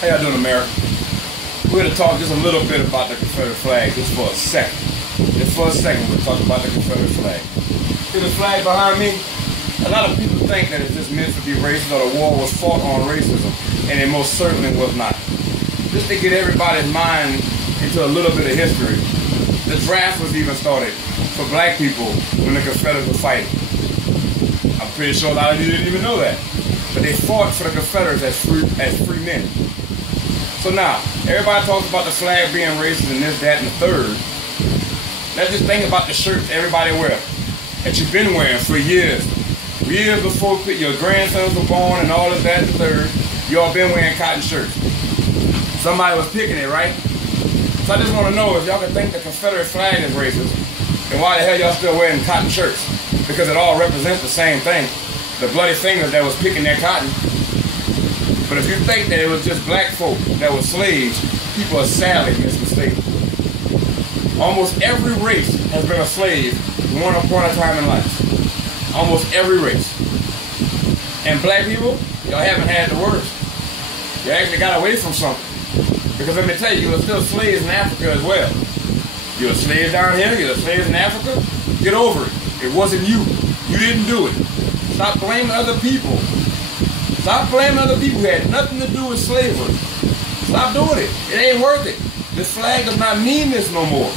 How y'all doing, America? We're going to talk just a little bit about the Confederate flag just for a second. Just for a second, we'll talk about the Confederate flag. See the flag behind me? A lot of people think that it's just meant to be racist or the war was fought on racism, and it most certainly was not. Just to get everybody's mind into a little bit of history, the draft was even started for black people when the Confederates were fighting. I'm pretty sure a lot of you didn't even know that. But they fought for the Confederates as free men. So now, everybody talks about the flag being racist and this, that, and the third. Let's just think about the shirts everybody wears that you've been wearing for years. Years before your grandsons were born and all of that and the third, you all been wearing cotton shirts. Somebody was picking it, right? So I just want to know if y'all can think the Confederate flag is racist, then why the hell y'all still wearing cotton shirts? Because it all represents the same thing. The bloody fingers that was picking their cotton. But if you think that it was just black folk that were slaves, people are sadly mistaken. Almost every race has been a slave one upon a time in life. Almost every race. And black people, y'all haven't had the worst. You actually got away from something. Because let me tell you, you were still slaves in Africa as well. You're a slave down here, you're a slave in Africa. Get over it. It wasn't you. You didn't do it. Stop blaming other people. Stop blaming other people who had nothing to do with slavery. Stop doing it. It ain't worth it. This flag does not mean this no more.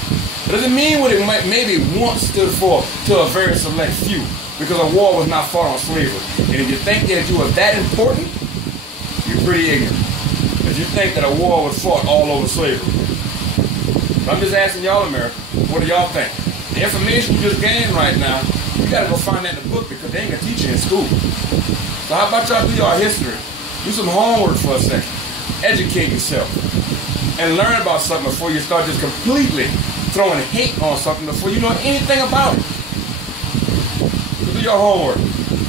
It doesn't mean what it might maybe once stood for to a very select few. Because a war was not fought on slavery. And if you think that you are that important, you're pretty ignorant. If you think that a war was fought all over slavery. But I'm just asking y'all, America, what do y'all think? The information you just gained right now, you gotta go find that in the book because they ain't gonna teach you in school. So how about y'all do your history? Do some homework for a second. Educate yourself. And learn about something before you start just completely throwing hate on something before you know anything about it. So do your homework.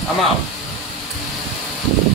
I'm out.